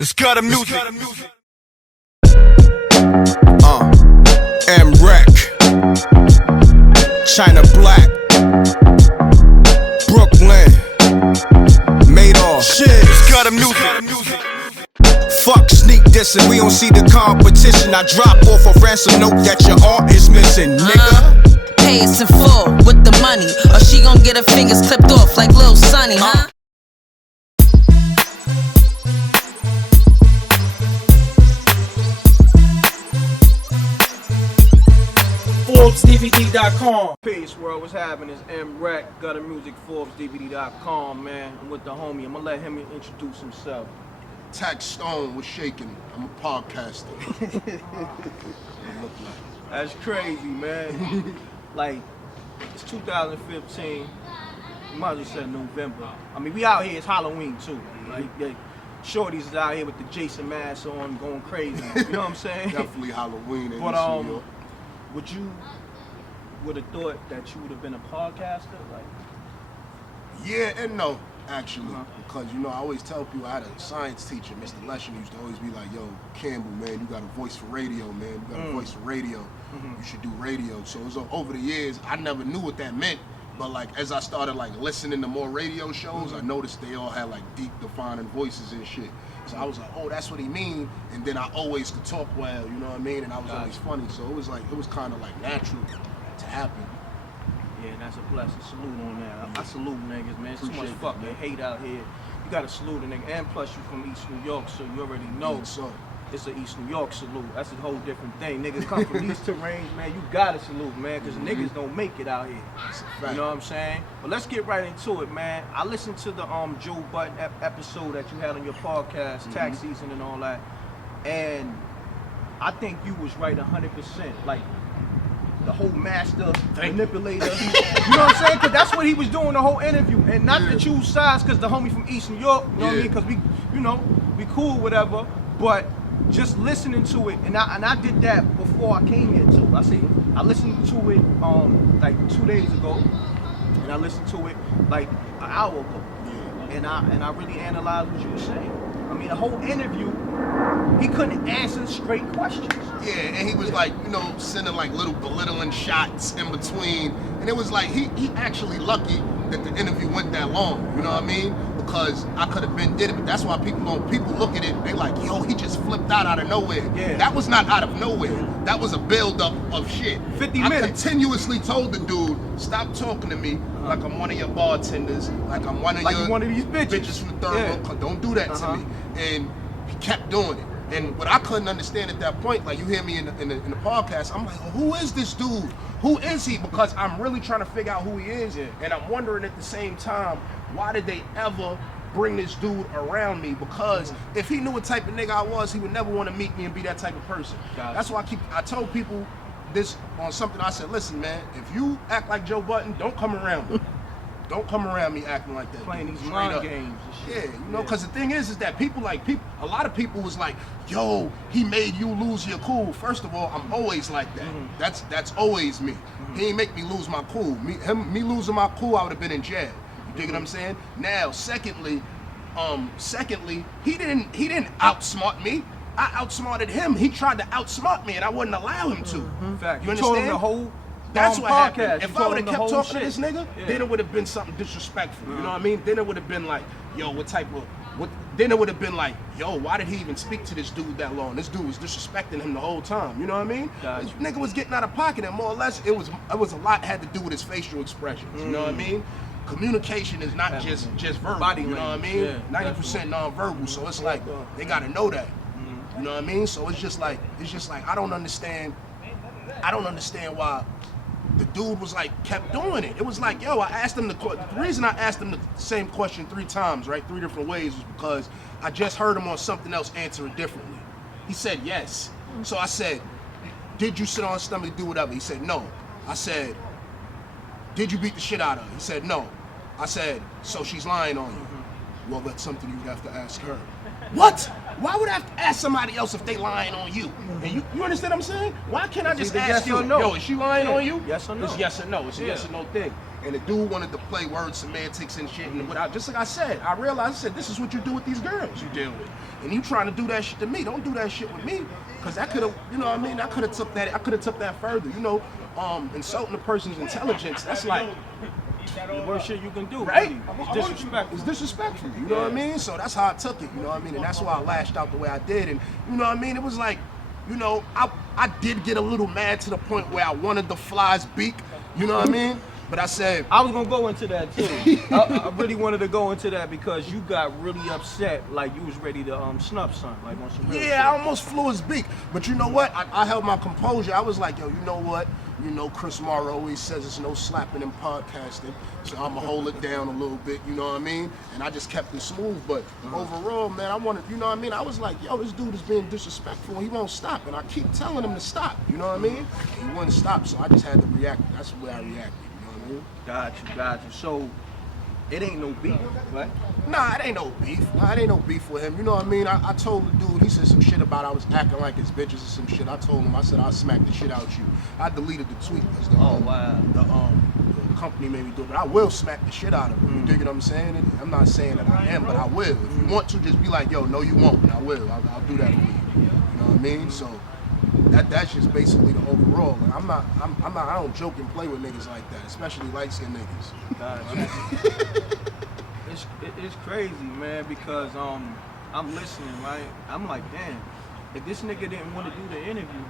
It's got a music. M.Reck, China Black, Brooklyn, Madoff. Shit, it's got a music. Fuck sneak dissing, we don't see the competition. I drop off a ransom note that your art is missing, nigga. Pay us in full with the money, or she gon' get her fingers clipped off like Lil Sonny, huh? ForbesDVD.com. Peace, world. What's happening? It's M.Reck, Gutter Music, ForbesDVD.com, man. I'm with the homie. I'm gonna let him introduce himself. Taxstone was shaking. I'm a podcaster. That's crazy, man. Like, it's 2015. You might as well say November. I mean, we out here. It's Halloween too. Like, shorties is out here with the Jason mask on, going crazy. You know what I'm saying? Definitely Halloween in But New York. would have thought that you would have been a podcaster? Like, Yeah and no, actually. Because, you know, I always tell people, I had a science teacher, Mr. Lesson, used to always be like, yo, Campbell, man, you got a voice for radio, man. You got a voice for radio. You should do radio. So it was over the years, I never knew what that meant. But, like, as I started, like, listening to more radio shows, I noticed they all had, like, deep, defining voices and shit. So I was like, oh, that's what he mean. And then I always could talk well, you know what I mean? And I was always funny. So it was like, it was kind of, like, natural to happen. yeah, that's a blessing. Salute on that. I salute niggas, man. It's too much fucking hate out here. You gotta salute a nigga. And plus, you from East New York, so you already know. So It's an East New York salute. That's a whole different thing. Niggas come from these terrains, man. You gotta salute, man, because niggas don't make it out here. You know what I'm saying? But let's get right into it, man. I listened to the Joe Budden episode that you had on your podcast, tax season and all that, and I think you was right 100%. Like, the whole master manipulator. You know what I'm saying? Because that's what he was doing the whole interview. And not to choose sides, because the homie from East New York, you know what I mean? Because we, you know, we cool, whatever. But just listening to it, and I did that before I came here too. I listened to it like 2 days ago, and I listened to it like an hour ago. And I really analyzed what you were saying. I mean, the whole interview, he couldn't answer straight questions. yeah, and he was like, you know, sending like little belittling shots in between. And it was like, he actually lucky that the interview went that long, you know what I mean? Because I could have been did it, but that's why people look at it, they like, yo, he just flipped out of nowhere. Yeah. That was not out of nowhere. That was a build-up of shit. 50 I minutes. continuously told the dude, stop talking to me like I'm one of your bartenders, like I'm one of Like your you one of these bitches. from the third world. Don't do that to me. And he kept doing it. And what I couldn't understand at that point, like you hear me in the podcast, I'm like, who is this dude? Who is he? Because I'm really trying to figure out who he is. And I'm wondering at the same time, why did they ever bring this dude around me? Because if he knew what type of nigga I was, he would never want to meet me and be that type of person. That's why I told people this on something. I said, listen, man, if you act like Joe Budden, don't come around me. Don't come around me acting like that. Playing these Straight mind up. games and shit. Yeah, you know, because the thing is that a lot of people was like, yo, he made you lose your cool. First of all, I'm always like that. That's always me. He ain't make me lose my cool. Me losing my cool, I would have been in jail. You dig what I'm saying? Now, secondly, he didn't outsmart me. I outsmarted him. He tried to outsmart me, and I wouldn't allow him to. Fact. You You told him understand? the whole That's what podcast. happened. You If I told would him have the kept whole talking to this shit. nigga, then it would have been something disrespectful. You know what I mean? Then it would have been like, yo, then it would have been like, yo, why did he even speak to this dude that long? This dude was disrespecting him the whole time. You know what I mean? Gotcha. This nigga was getting out of pocket, and more or less, it was a lot had to do with his facial expressions. You know what I mean? Communication is not just verbal. Body you know what I language, mean? yeah, 90% nonverbal. So it's like they gotta know that. You know what I mean? So it's just like I don't understand why the dude was like kept doing it. It was like, yo, I asked him the reason I asked him the same question 3 times, right? 3 different ways, was because I just heard him on something else answer it differently. He said yes. So I said, did you sit on her stomach, do whatever? He said no. I said, did you beat the shit out of her? He said no. I said, so she's lying on you. Well, that's something you would have to ask her. What? Why would I have to ask somebody else if they lying on you? And you understand what I'm saying? Why can't I just either ask yes or you, no. yo, is she lying on you? Yes or no. It's yes or no. It's a yes or no thing. and the dude wanted to play word semantics and shit. And just like I said, I realized, I said, this is what you do with these girls you deal with. And you trying to do that shit to me. Don't do that shit with me. Because I could have, you know what I mean? I could have took that further. You know, insulting a person's intelligence, that's like the worst shit you can do, right? Really. It's disrespectful. It's disrespectful, you know what I mean? So that's how I took it, you know what I mean? And that's why I lashed out the way I did. And you know what I mean? It was like, you know, I did get a little mad to the point where I wanted the fly's beak, you know what I mean? But I said, I was gonna go into that too. I really wanted to go into that because you got really upset, like you was ready to snub son, like on some real shit. I almost flew his beak. But you know what? I held my composure. I was like, yo, you know what? You know, Chris Morrow always says it's no slapping in podcasting, so I'ma hold it down a little bit, you know what I mean? And I just kept it smooth, but overall, man, I wanted, you know what I mean? I was like, yo, this dude is being disrespectful, and he won't stop, and I keep telling him to stop, you know what I mean? And he wouldn't stop, so I just had to react. That's the way I reacted, you know what I mean? Got you. So, it ain't no beef, right? Nah, it ain't no beef. It ain't no beef with him. You know what I mean? I told the dude, he said some shit about I was acting like his bitches or some shit. I told him, I said, I'll smack the shit out you. I deleted the tweet because the company made me do it. But I will smack the shit out of him. You dig what I'm saying? And I'm not saying that I am, but I will. If you want to, just be like, yo, no, you won't. And I will. I'll do that for you. You know what I mean? So that's just basically the overall. Like, I don't joke and play with niggas like that, especially light-skinned niggas. Gotcha. It's crazy, man, because I'm listening, right? I'm like, damn, if this nigga didn't want to do the interview,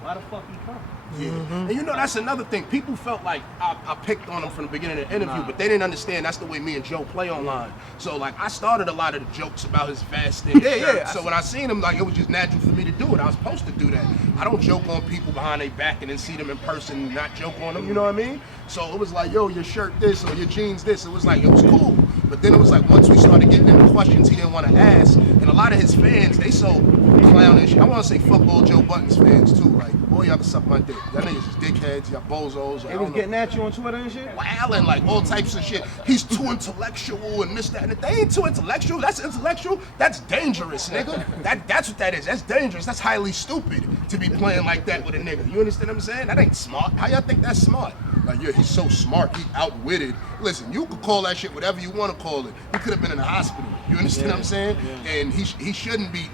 why the fuck he come? Yeah, and you know that's another thing. People felt like I picked on him from the beginning of the interview, but they didn't understand that's the way me and Joe play online. So like I started a lot of the jokes about his fasting. Yeah. So when I seen him, like it was just natural for me to do it. I was supposed to do that. I don't joke on people behind their back and then see them in person and not joke on them. You know what I mean? So it was like, yo, your shirt this or your jeans this. It was like it was cool. But then it was like once we started getting into questions he didn't want to ask, and a lot of his fans, they so clownish. I want to say fuck all Joe Budden's fans too. Like, boy, y'all can suck my dick. Y'all niggas is dickheads, y'all bozos. They was getting at you on Twitter and shit? Wilding, like all types of shit. He's too intellectual and this, that, and if they ain't too intellectual, that's intellectual, that's dangerous, nigga. That's what that is. That's dangerous. That's highly stupid to be playing like that with a nigga. You understand what I'm saying? That ain't smart. How y'all think that's smart? Like, yeah, he's so smart, he outwitted. Listen, you could call that shit whatever you want to call it. He could have been in the hospital. You understand what I'm saying? Yeah. And he shouldn't be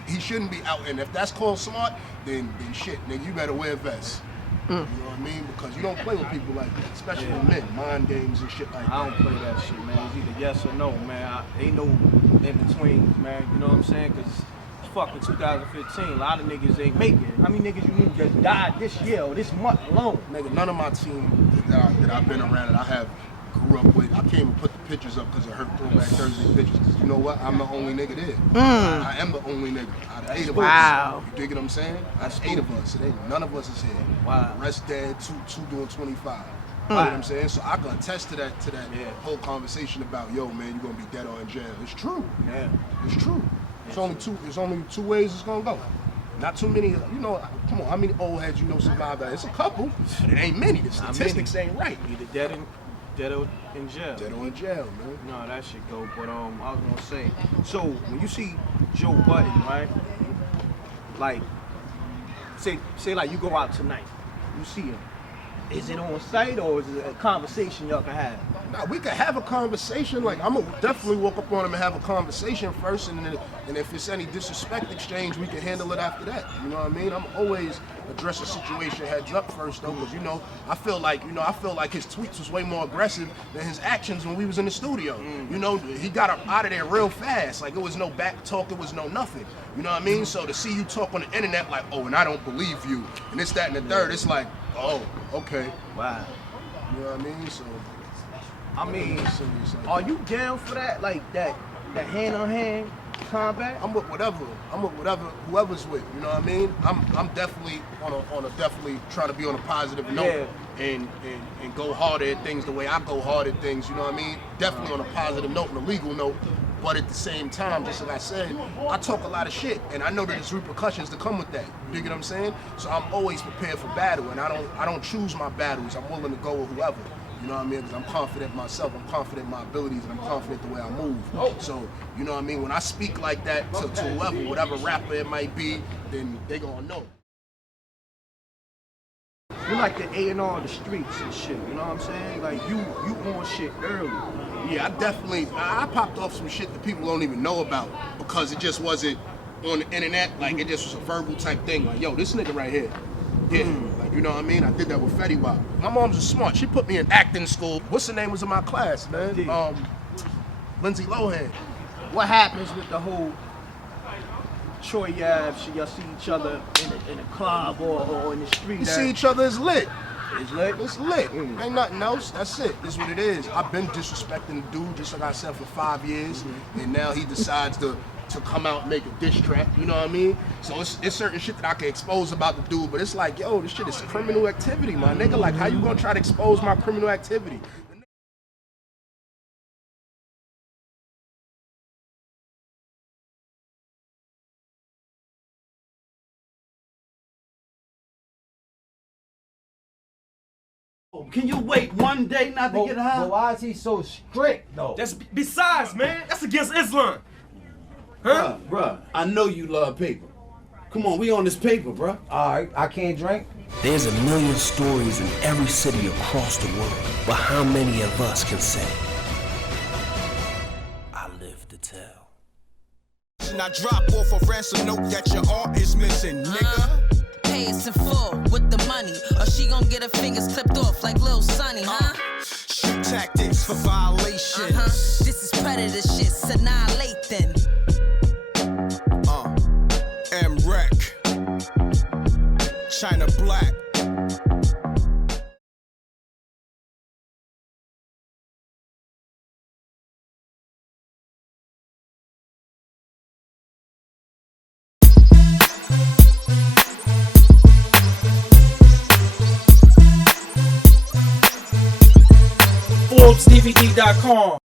out. And if that's called smart, then shit, nigga, you better wear a vest. You know what I mean? Because you don't play with people like that, especially with men, mind games and shit like that. I don't play that shit, man. It's either yes or no, man. Ain't no in between, man. You know what I'm saying? Because fucking 2015, a lot of niggas ain't making it. How many niggas you knew just died this year or this month alone? Nigga, none of my team that I've been around that I have grew up with, I can't even put the pictures up because it hurt Throwback Thursday pictures. Because you know what? I'm the only nigga there. I am the only nigga. Out of 8 of us. You dig what I'm saying? That's 8 of us. None of us is here. Wow. The rest dead, two doing 25. You know what I'm saying? So I can attest to that whole conversation about, yo, man, you're gonna be dead or in jail. It's true. Yeah. It's true. It's only two ways it's gonna go. Not too many, you know, come on, how many old heads you know survived that? It's a couple, but it ain't many. The statistics ain't right. Either dead or in jail. Dead or in jail, man. No, that shit go, but I was gonna say, so when you see Joe Budden, right? Like, say like you go out tonight, you see him. Is it on site or is it a conversation y'all can have? Nah, we could have a conversation. Like, I'm gonna definitely walk up on him and have a conversation first, and if it's any disrespect exchange, we can handle it after that. You know what I mean? I'm always address a situation heads up first, though, because I feel like his tweets was way more aggressive than his actions when we was in the studio. You know, he got out of there real fast. Like, it was no back talk, it was no nothing. You know what I mean? So to see you talk on the internet like, oh, and I don't believe you, and this, that, and the third, it's like, oh, okay. Wow. You know what I mean? So, I mean, are you down for that? Like that hand-on-hand combat? I'm with whatever. Whoever's with. You know what I mean? I'm definitely on a definitely trying to be on a positive note and go hard at things the way I go hard at things. You know what I mean? Definitely on a positive note and a legal note. But at the same time, just like I said, I talk a lot of shit, and I know that there's repercussions to come with that. You get what I'm saying? So I'm always prepared for battle, and I don't choose my battles. I'm willing to go with whoever. You know what I mean? Because I'm confident in myself, I'm confident in my abilities, and I'm confident the way I move. So, you know what I mean? When I speak like that to whoever, whatever rapper it might be, then they gonna know. You're like the A&R of the streets and shit. You know what I'm saying? Like you on shit early. Yeah, I popped off some shit that people don't even know about because it just wasn't on the internet. Like, it just was a verbal type thing. Like, yo, this nigga right here. Yeah, like, you know what I mean? I did that with Fetty Wap. My mom's a smart. She put me in acting school. What's the name was in my class, man? Yeah. Lindsay Lohan. What happens with the whole Troy Ave? Y'all see each other in a club or in the street? You see each other, it's lit. It's lit? It's lit. Ain't nothing else. That's it. This is what it is. I've been disrespecting the dude, just like I said, for 5 years. And now he decides to come out and make a diss track. You know what I mean? So it's certain shit that I can expose about the dude, but it's like, yo, this shit is criminal activity, my nigga. Like, how you gonna try to expose my criminal activity? Can you wait one day not to get high? But why is he so strict, though? That's besides, man. That's against Islam. Huh? Bruh, I know you love paper. Come on, we on this paper, bruh. All right, I can't drink. There's a million stories in every city across the world, but how many of us can say, I live to tell? Now drop off a ransom note that your art is missing, nigga. Pay us in full with the money, or she gon' get her fingers clipped off like Lil Sonny, huh? Shoot tactics for violation. This is predator shit, annihilate then. M.Reck, China Black. ForbesDVD.com.